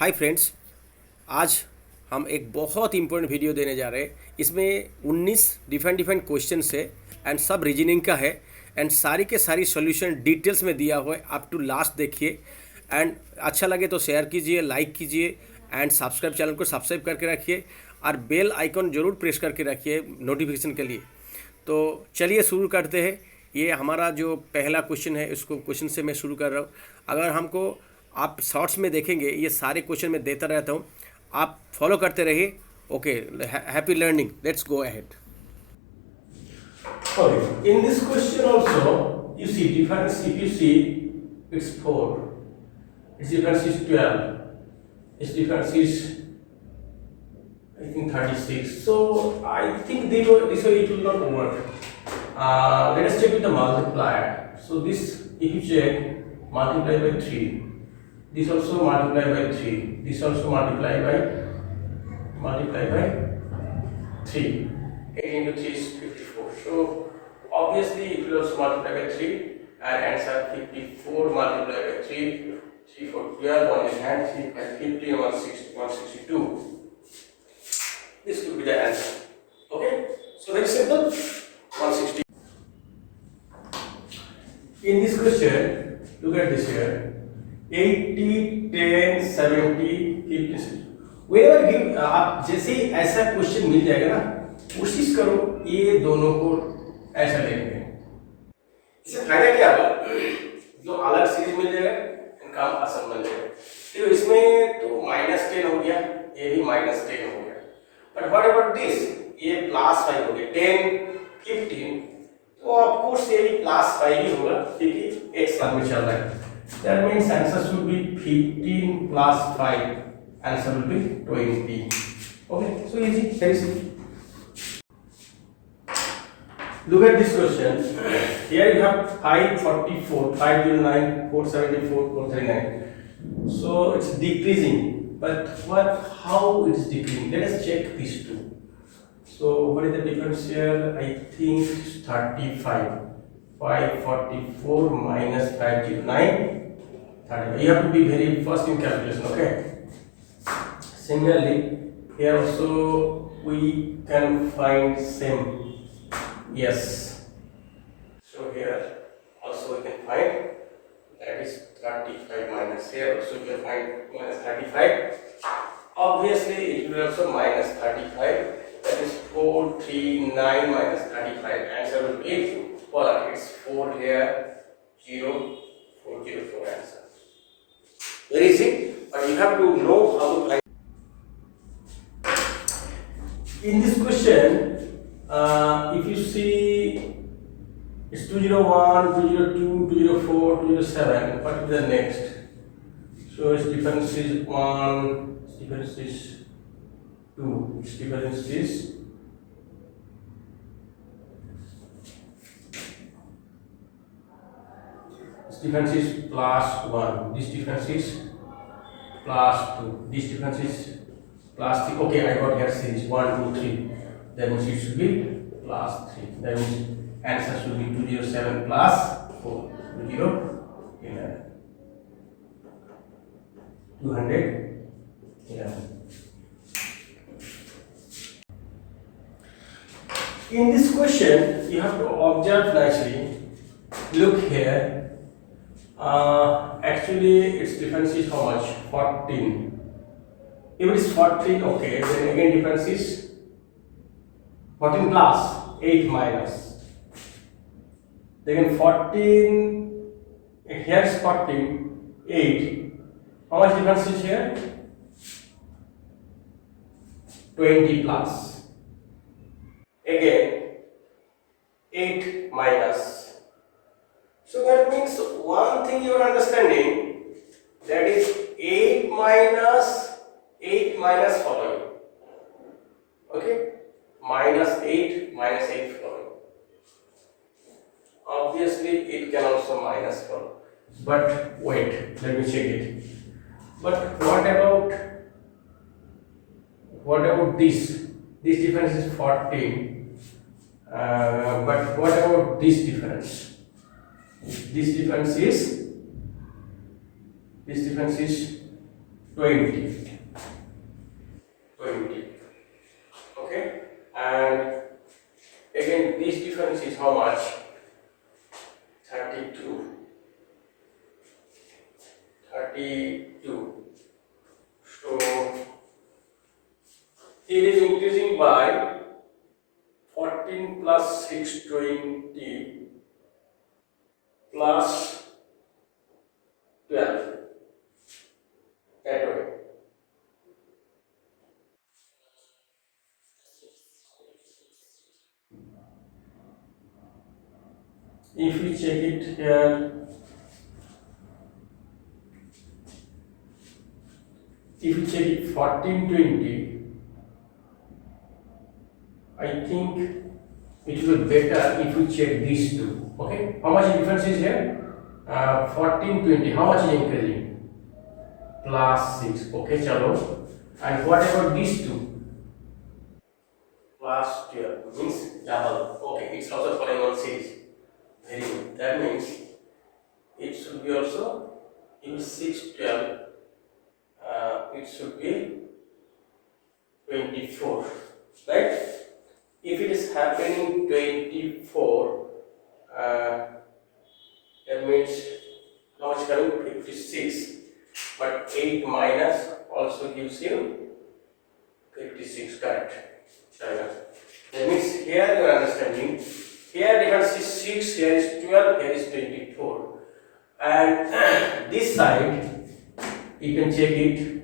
Hi friends, आज हम एक बहुत इम्पोर्टेंट वीडियो देने जा रहे हैं। इसमें 19 डिफरेंट क्वेश्चन है एंड सब रीजनिंग का है एंड सारी के सारी सॉल्यूशन डिटेल्स में दिया हुआ है। अप टू लास्ट देखिए एंड अच्छा लगे तो शेयर कीजिए, लाइक कीजिए एंड सब्सक्राइब चैनल को सब्सक्राइब करके रखिए और बेल आइकन ज़रूर प्रेस करके रखिए नोटिफिकेशन के लिए। तो चलिए शुरू करते हैं। ये हमारा जो पहला क्वेश्चन है, इसको क्वेश्चन से मैं शुरू कर रहा हूँ। अगर हमको आप शॉर्ट्स में देखेंगे, ये सारे क्वेश्चन मैं देता रहता हूँ, आप फॉलो करते रहिए। Okay, happy learning, let's go ahead. Okay, in this question also, you see difference. If you see, it's 4. Its difference is 12. Its difference is, I think, 36. So I think this way it will not work. Let us check with the multiplier. So this, if you check, multiply by 3. This also multiply by 3. This also multiply by 3. 8 into 3 is 54. So obviously it will also multiply by 3 and answer 54 multiplied by 3. 3 for 12, 1 is hand, 3 by 50, 162. This could be the answer. Okay? So very simple. 160. In this question, look at this here. 80, 10, 70, 50. Whenever give आप जैसे ही ऐसा question मिल जाएगा ना, कोशिश करो ये दोनों को ऐसा लेंगे। इससे फायदा क्या होगा? जो अलग सीरीज मिल जाएगा, काम आसान बन जाएगा। तो इसमें तो -10 हो गया, ये भी -10 हो गया। But what about this? ये +5 हो गया। 10, 15 तो ऑफ कोर्स ये +5 ही होगा क्योंकि एक साथ में चल रहा है। That means answer should be 15 plus 5. Answer will be 20. Okay, so easy, very simple. Look at this question. Here you have 544, 509, 474, 439. So it's decreasing. But how it is decreasing? Let us check these two. So what is the difference here? I think it's 35. 544 minus 509. 35. You have to be very fast in calculation, okay? Similarly, here also we can find same. Yes. So here also we can find that is 35 minus here also we can find minus 35. Obviously it will also minus 35. That is 439 minus 35. Answer will be what? It's 4 here, 0, 404 answer. Very easy, but you have to know how to find. In this question, if you see it's 201, 202, 204, 207, what is the next? So its difference is 1, its difference is 2, its difference is difference is +1, this difference is +2, this difference is +3. Okay, I got here series 1, 2, 3. That means it should be +3. That means answer should be 207 plus 4, 211. 211. In this question, you have to observe nicely. Look here. Actually its difference is how much? 14. If it is 14, okay, then again difference is 14 plus 8 minus. Then 14, here is 14, 8. How much difference is here? 20 plus. Again 8 minus. So that means one thing you are understanding, that is 8 minus following. Okay, -8 following. Obviously it can also minus follow. But wait, let me check it. But what about this? This difference is 14. But what about this difference? This difference is 20. Okay, and again this difference is how much? 32. So it is increasing by 14 plus 620 plus 12. That way. If we check it here, if we check it 1420, I think it will be better if we check these two. Okay, how much difference is here? 1420. How much is increasing? Plus 6. Okay, chalo. And what about these two? Plus 12 means double. Okay, it's also following on series. Very good. That means it should be also in 6 12. It should be 24, right? If it is happening 24, that means how much coming? 56. But 8 minus also gives you 56, correct? That means here you are understanding. Here difference is 6, here is 12, here is 24. And this side, you can check it.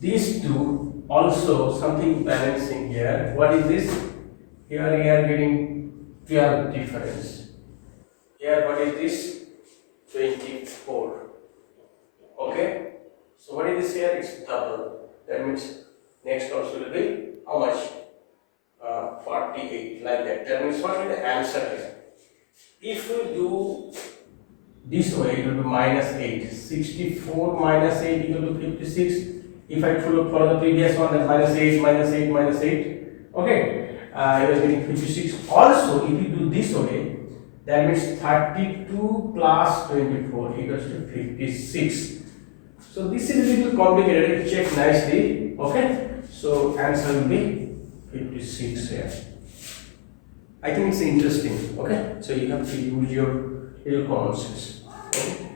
These two also something balancing here. What is this? Here we are getting 12 difference. Here what is this? 24. Okay. So what is this here? It's double. That means next also will be how much? 48, like that. That means what is the answer here? If we do this way, it will be minus 8. 64 minus 8 equal to 56. If I follow the previous one, then minus 8, minus 8, minus 8. Okay, you are getting 56. Also, if you do this way, that means 32 plus 24 equals to 56. So this is a little complicated. Check nicely. Okay, so answer will be 56 here. I think it's interesting. Okay, so you have to use your little common sense. Okay.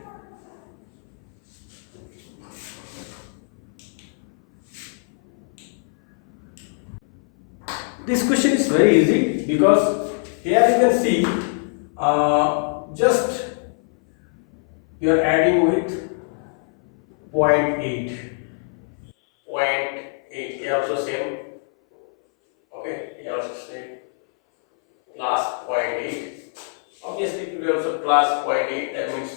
This question is very easy because here you can see just you are adding with 0.8. 0.8 here also same. Okay, here also same. Plus 0.8. Obviously it will be also plus 0.8. That means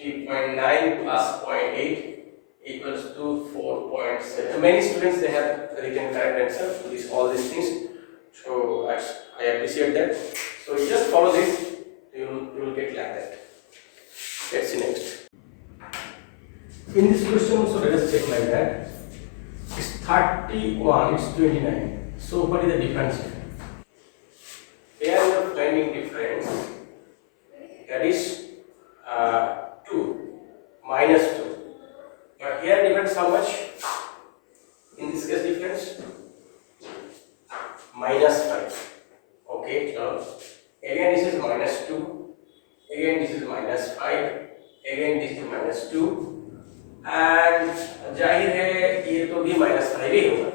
3.9 plus 0.8 equals to 4.7. Many students they have written correct answer to all these things. So I appreciate that. So you just follow this, you will get like that. Let's see next. In this question also let us check like that. It's 31, it's 29. So what is the difference here? Here you are finding difference. That is 2 minus 2. But here difference how much? In this case difference minus 5. Okay, so again this is minus 2, again this is minus 5, again this is minus 2, and जाहिर है ये तो भी minus 5 ही होगा.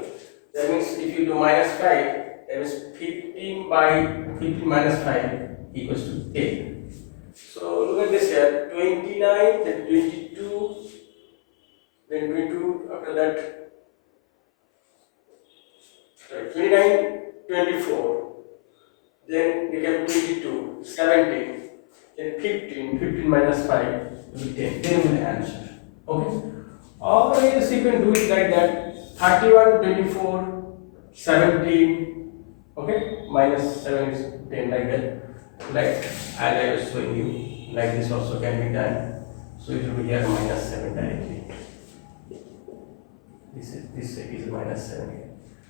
That means if you do minus 5, that means 15 by 15 minus 5 equals to 10. So look at this here, 29, then 22, then 22, after that, sorry, 29, 24, then become 22, 17, then 15, 15 minus 5 will be 10, 10 will be the answer. Okay? Or else you can do it like that, 31, 24, 17, okay, minus 7 is 10 like that. Like as I was showing you, like this also can be done. So it will be here minus 7 directly. This is minus 7 here.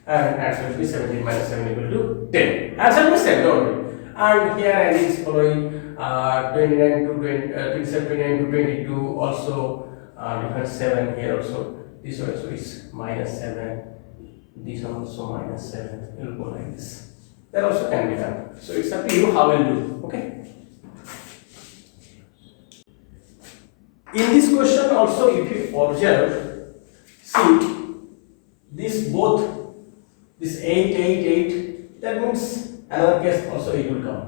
And answer will be 17 minus 7 equal to 10. Answer will be 7, don't worry. And here I is following 29 to 27, 29 to 22, also different 7 here also. This one also is -7. This one also -7. It will go like this. That also can be done. So it's up to you how you do. Okay. In this question also, if you observe, see this both, this 8, 8, 8, that means another case also it will come.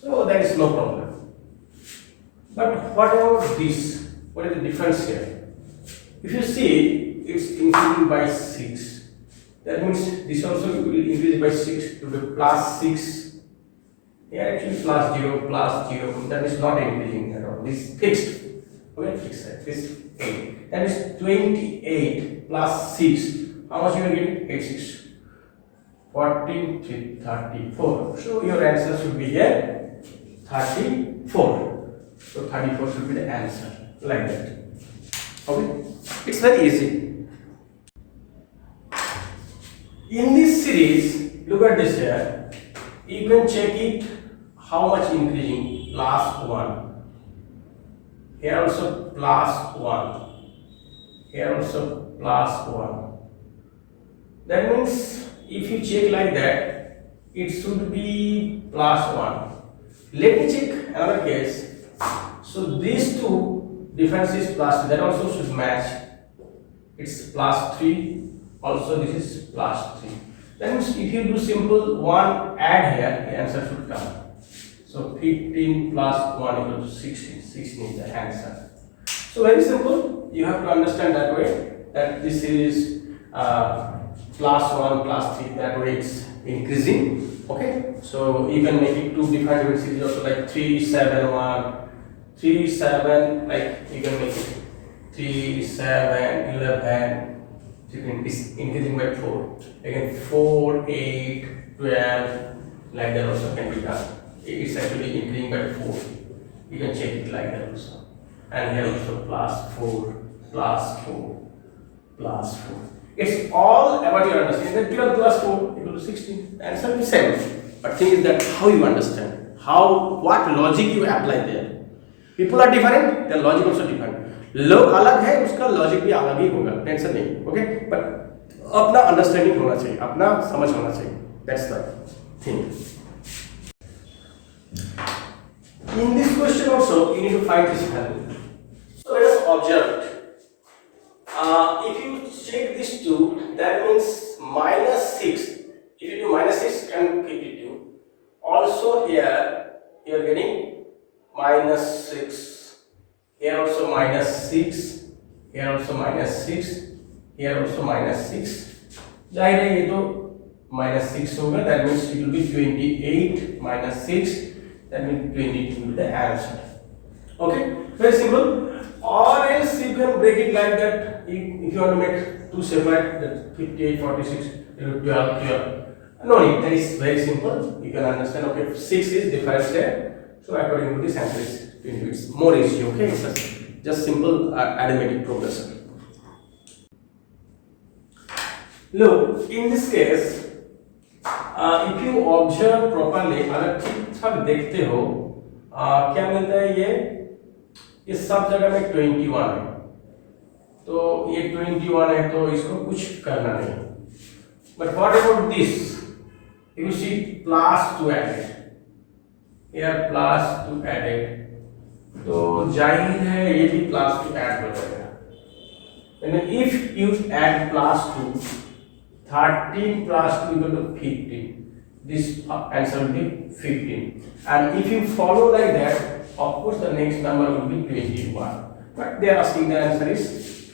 So there is no problem. But what about this? What is the difference here? If you see, it's increasing by 6. That means this also will increase by 6 to the plus 6. Here actually plus 0, plus 0. That is not increasing at all. This is fixed. Okay, fixed. This 8. That is 28 plus 6. How much you are getting? 8, 6. 14, 3, 34. So your answer should be here 34. So 34 should be the answer. Like that. Okay. It's very easy. In this series, look at this here. You can check it how much increasing. Plus 1. Here also plus 1. Here also plus 1. That means if you check like that, it should be plus 1. Let me check another case. So these two difference is plus 2. That also should match. It's plus 3. Also this is plus 3. That means if you do simple 1 add here, the answer should come. So 15 plus 1 equal to 16. 16 is the answer. So very simple. You have to understand that way. That this is plus 1 plus 3. That way it's increasing. Okay. So you can make it two different series also, like 3, 7, 1. 3, 7, like you can make it 3, 7, 11. You can increasing by 4. Again 4, 8, 12. Like that also can be done. It's actually increasing by 4. You can check it like that also. And here also plus 4, plus 4, plus 4. It's all about your understanding. 12 plus 4 equal to 16. The answer is 7. But thing is that how you understand, what logic you apply there. People are different, their logic also different. लोग अलग है, उसका logic भी अलग ही होगा, tension नहीं. Okay, but अपना understanding होना चाहिए, अपना समझ होना चाहिए. That's the thing. In this question also, you need to find this value. So let us observe. If you check these two, that means -6. If you do -6, can keep it 2. Also here, you are getting -6. Here also -6. Here also -6. Here also -6. जाहिर है ये तो -6 होगा. That means it will be 28 -6. That means 22 will be the answer. Okay, very simple. Or else you can break it like that. If you want to make two separate, that 58, 46, 12, 12. No need. That is very simple. You can understand. Okay, 6 is the first step. So according to this answer is 20. It's more easy. Okay, it's just simple arithmetic progression. Look, in this case, if you observe properly, अगर ठीक ठाक देखते हो, क्या मिलता है ये सब जगह में 21 है. तो ये 21 है, तो इसको कुछ करना नहीं. But what about this? You see plus 2 added. Here plus 2 added. तो जाहिर है ये भी plus 2 ऐड हो जाएगा. And if you add plus 2, 13 plus 2 equal to 15. This answer will be 15. And if you follow like that, of course the next number will be 21. But they are asking the answer is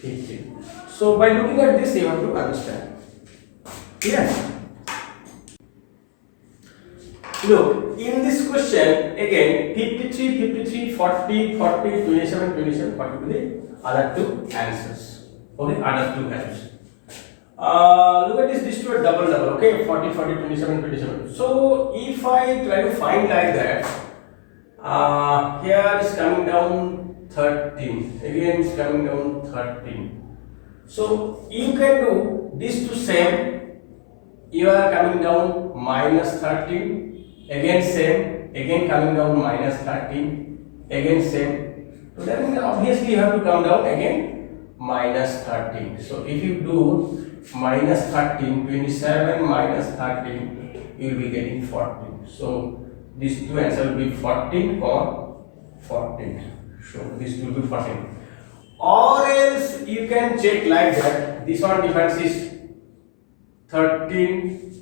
15. So by looking at this, you have to understand. Yes. Look, in this question, again, 53, 53, 40, 40, 27, 27, 40 will be the other two answers. Okay, other two values. Look at this two are double, okay, 40, 40, 27, 27. So, if I try to find like that, here is coming down 13, again it's coming down 13. So, you can do this two same, you are coming down -13, again same, again coming down -13, again same. So that means obviously you have to come down again minus 13. So if you do minus 13, 27 minus 13, you will be getting 14. So these two answers will be 14 or 14. So this will be 14. Or else you can check like that. This one difference is 13.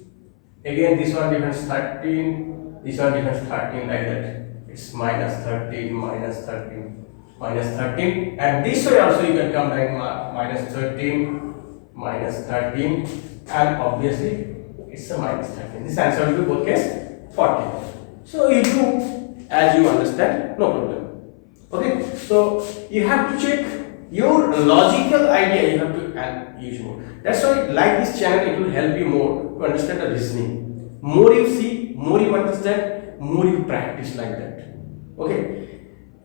Again this one difference 13. This one difference 13 like that. It's minus 13, minus 13, minus 13. And this way also you can come like minus 13, minus 13. And obviously it's a minus 13. This answer will be both case 14. So you do as you understand, no problem. Okay, so you have to check your logical idea, you have to use more. That's why like this channel, it will help you more to understand the reasoning. More you see, more you understand, more you practice like that. Okay,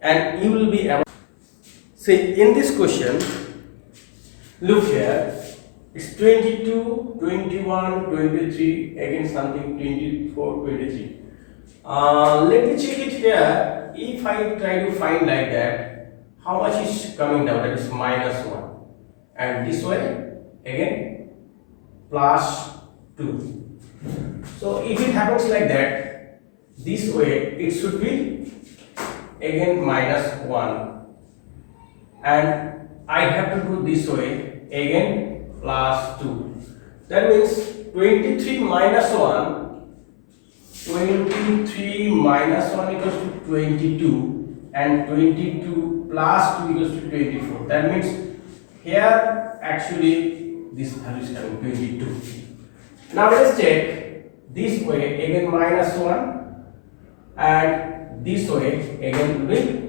and you will be able. See, in this question, look here, it's 22, 21, 23, again something 24, 23. Let me check it here. If I try to find like that, how much is coming down? That is minus 1. And this way, again, plus 2. So if it happens like that, this way, it should be again minus 1. And I have to do this way, again plus 2. That means 23 minus 1. 23 minus 1 equals to 22 and 22 plus 2 equals to 24. That means here actually this value is coming 22. Now let's check this way, again minus 1, and this way again will be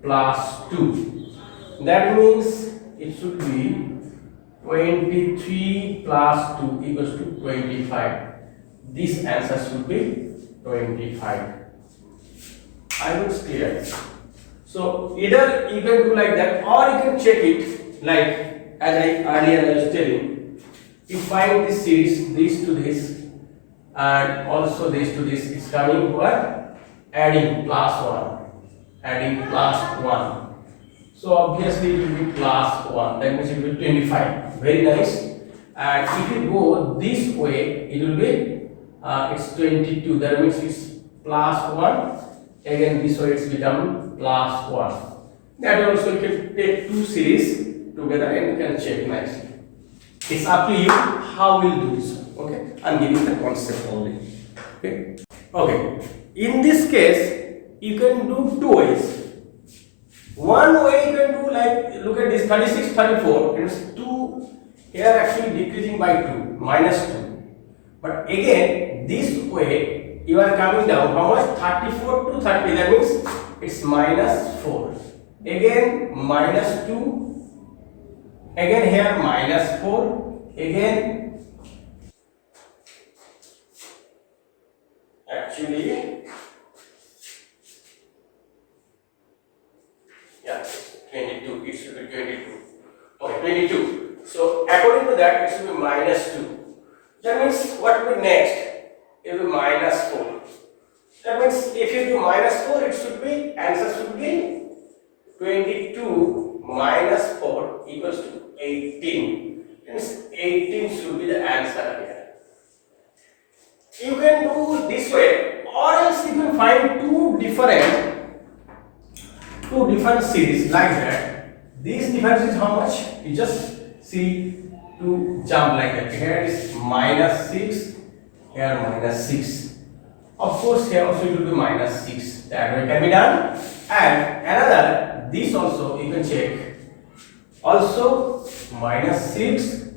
plus 2. That means it should be 23 plus 2 equals to 25. This answer should be 25. I hope it's clear. So either you can do like that, or you can check it like as I earlier was telling. You find this series, this to this, and also this to this is coming what? Adding plus 1. Adding plus 1. So obviously it will be plus 1. That means it will be 25. Very nice. And if you go this way, it will be it's 22. That means it's plus 1. Again this way it's become plus 1. That also you can take two series together and you can check nicely. It's up to you how we'll do this. Okay, I'm giving the concept only. Okay. Okay. In this case, you can do two ways. One way you can do like, look at this 36, 34. It's 2 here actually decreasing by 2, minus 2. But again, this way you are coming down how much? 34 to 30. That means it's minus 4. Again minus 2. Again here minus 4. Again actually yeah, 22. It should be 22. Okay, 22. So according to that, it should be minus 2. That means what will be next? It will be minus 4. That means if you do minus 4, it should be, answer should be 22 minus 4 equals to 18. Means 18 should be the answer here. You can do this way, or else you can find two different series like that. This difference is how much? You just see to jump like that. Here is minus 6, here minus 6. Of course, here also it will be minus 6. That way can be done. And another, this also you can check. Also minus 6,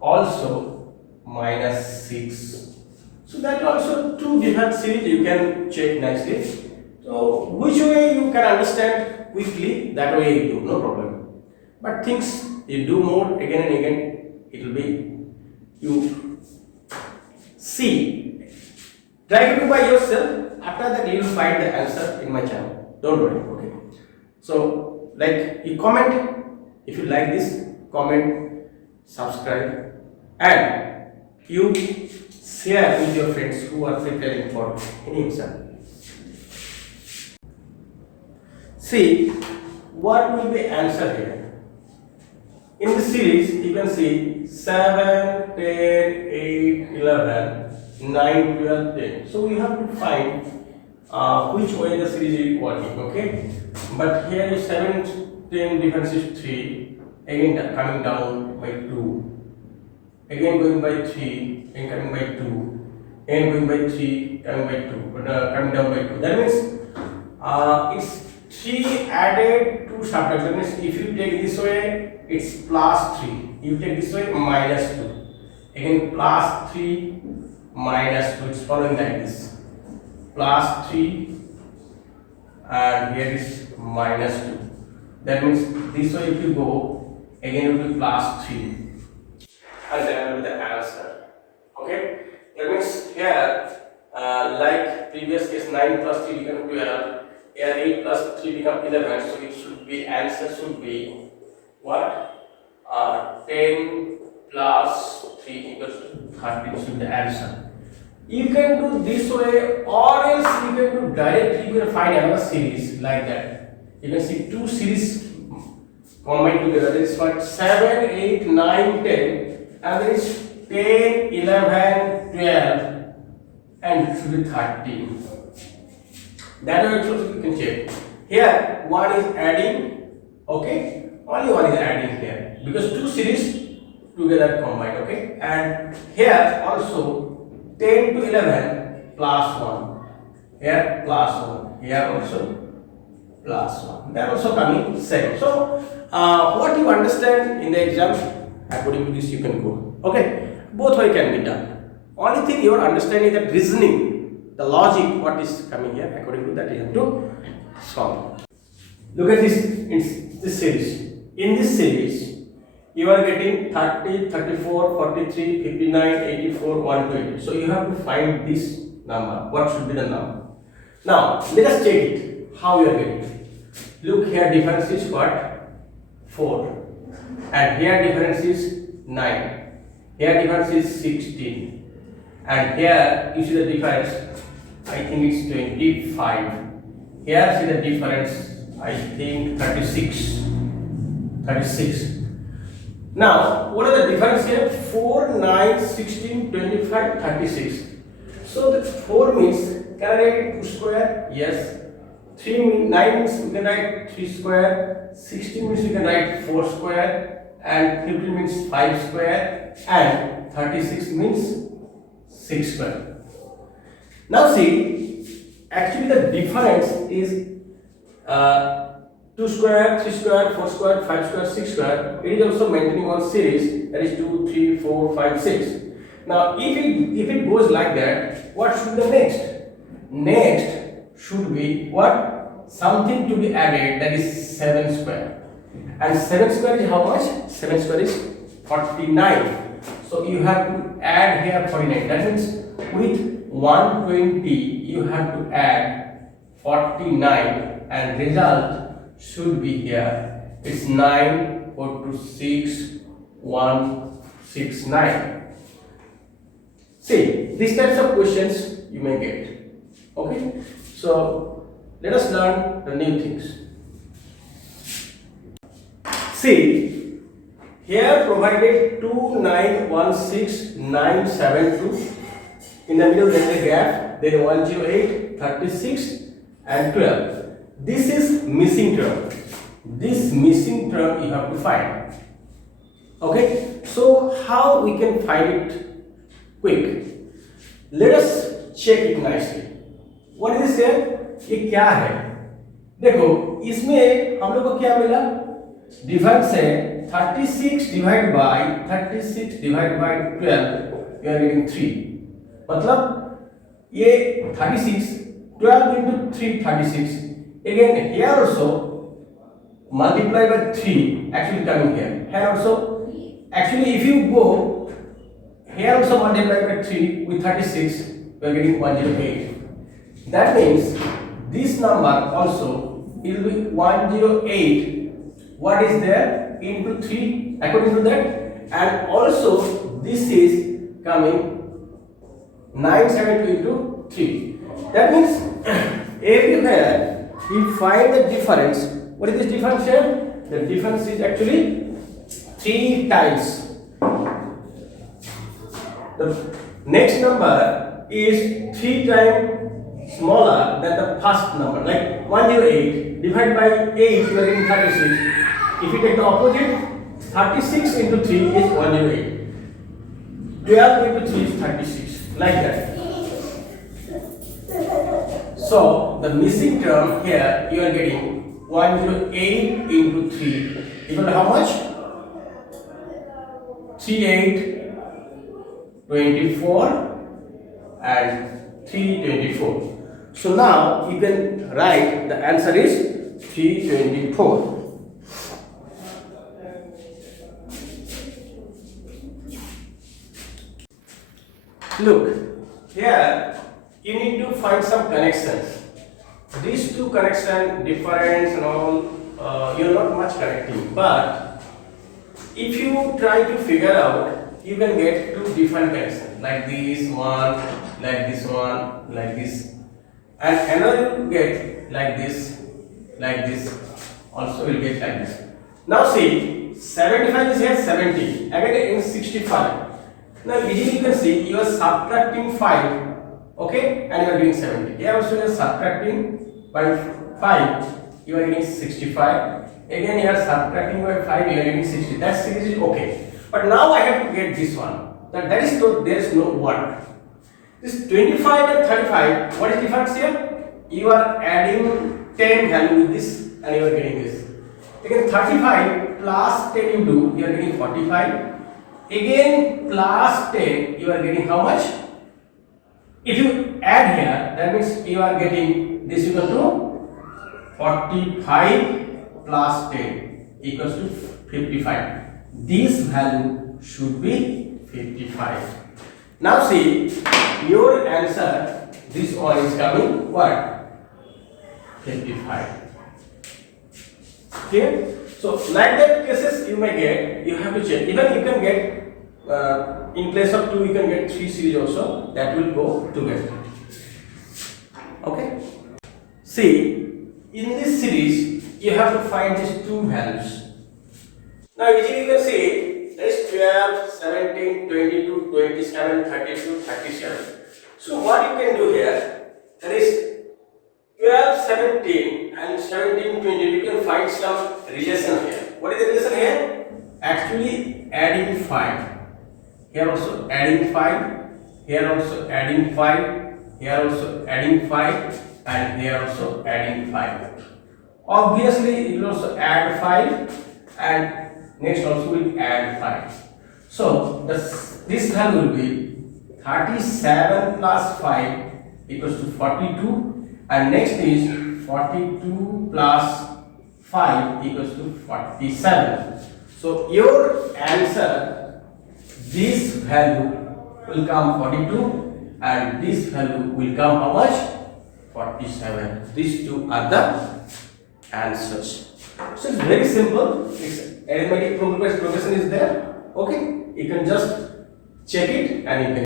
also minus 6. So that also two different series you can check nicely. So which way you can understand quickly, that way you do, no problem. But things you do more again and again, it will be you see. Try to do by yourself. After that you will find the answer in my channel. Don't worry. Okay. So like you comment if you like this, comment, subscribe, and you share with your friends who are preparing for any exam. See, what will be answer here? In the series, you can see 7, 10, 8, 11, 9, 12, 10. So we have to find which way the series is working, okay? But here is 7, 10 difference is 3, again coming down by 2, again going by 3, and coming by 2, and going by 3, coming by 2, coming down by 2. That means it's 3 added 2 subtract. That means if you take this way, it's plus 3. You take this way, minus 2. Again plus 3, minus 2. It's following like this. Plus 3 and here is minus 2. That means this way if you go, again it will be plus 3. And then will be the answer. Okay? That means here, like previous case 9 plus 3 become 12. Here 8 plus 3 become 11. So it should be, answer should be what? 10 plus 3 equals to 13 should be the answer. You can do this way, or else you can do directly. You can find another series like that. You can see 2 series combined together. There is what? 7, 8, 9, 10, and there is 10, 11, 12, and it should be 13. That way also you can check. Here one is adding, okay? Only one is adding here because 2 series together combined, okay? And here also 10 to 11 plus 1, here plus 1, here also plus 1. They are also coming same. So what you understand in the exam, according to this you can go. Okay, both way can be done. Only thing your understanding that reasoning, the logic, what is coming here, according to that you have to solve. Look at this in this series. In this series, you are getting 30, 34, 43, 59, 84, 120. So you have to find this number. What should be the number? Now let us check it. How you are getting? Look here, difference is what? 4. And here difference is 9. Here difference is 16. And here you see the difference. I think it's 25. Here see the difference. I think 36. 36. Now, what are the difference here? 4, 9, 16, 25, 36. So the 4 means, can I write it 2 square? Yes. 3 means, 9 means we can write 3 square. 16 means we can write 4 square. And 15 means 5 square. And 36 means 6 square. Now see, actually the difference is 2 square, 3 square, 4 square, 5 square, 6 square. It is also maintaining one series, that is 2, 3, 4, 5, 6. Now if it goes like that, what should be the next? Next should be what? Something to be added, that is 7 square. And 7 square is how much? 7 square is 49. So you have to add here 49. That means with 120 you have to add 49 and result should be here. It's 9, 4 to 6, 1, 6, 9. See, these types of questions you may get. Okay, so let us learn the new things. See, here provided 2, 9, 1, 6, 9, 7, 2. In the middle there is a gap, then 108, 36 and 12. This is missing term. This missing term you have to find. Okay, so how we can find it quick? Let us check it nicely. What is here? ये क्या है? देखो इसमें हम लोग को क्या मिला? डिफरेंस है 36 divide by 36 divide by 12. We are getting 3. मतलब ये 36 12 into 3 36. Again here also multiply by 3 actually coming here. Here also actually if you go here also multiply by 3 with 36 we are getting 108. That means this number also will be 108. What is there into 3 according to that, and also this is coming 972 into 3. That means everywhere we find the difference. What is this difference here? The difference is actually 3 times. The next number is 3 times smaller than the first number. Like 108 divided by 8, you are getting 36. If you take the opposite, 36 into 3 is 108. 12 into 3 is 36. Like that. So the missing term here, you are getting 108 into 3 equal to how much? 38, 24 and 324. So now you can write the answer is 324. Look, here you need to find some connections. These two connections, difference and all, you're not much connecting. But if you try to figure out, you can get two different connections. Like this one, like this one, like this. And another you get like this, also will get like this. Now see, 75 is here 70, again in 65. Now easily you can see you are subtracting 5, okay, and you are getting 70. Here also you are subtracting by 5, you are getting 65. Again you are subtracting by 5, you are getting 60. That series is okay. But now I have to get this one. That is so there is no work. This 25 and 35, what is the difference here? You are adding 10 value with this and you are getting this. Again 35 plus 10 you do, you are getting 45. Again plus 10, you are getting how much? If you add here, that means you are getting this equal to 45 plus 10 equals to 55. This value should be 55. Now see, your answer, this one is coming what? 55. Okay? So like that cases you may get, you have to check. Even you can get in place of 2 you can get 3 series also, that will go together. Okay? See, in this series you have to find these two values. Now easily you can see there is 12, 17, 22, 27, 32, 37. So what you can do here, there is 12, 17 and 17, 20, you can find some relation here. What is the relation here? Actually adding 5. Here also adding 5, here also adding 5, here also adding 5 and here also adding 5. Obviously it will also add 5 and next also will add 5. So this value will be 37 plus 5 equals to 42 and next is 42 plus 5 equals to 47. So your answer, this value will come 42 and this value will come how much? 47. These two are the answers. So it's very simple. It's arithmetic progression is there. Okay, you can just check it and you can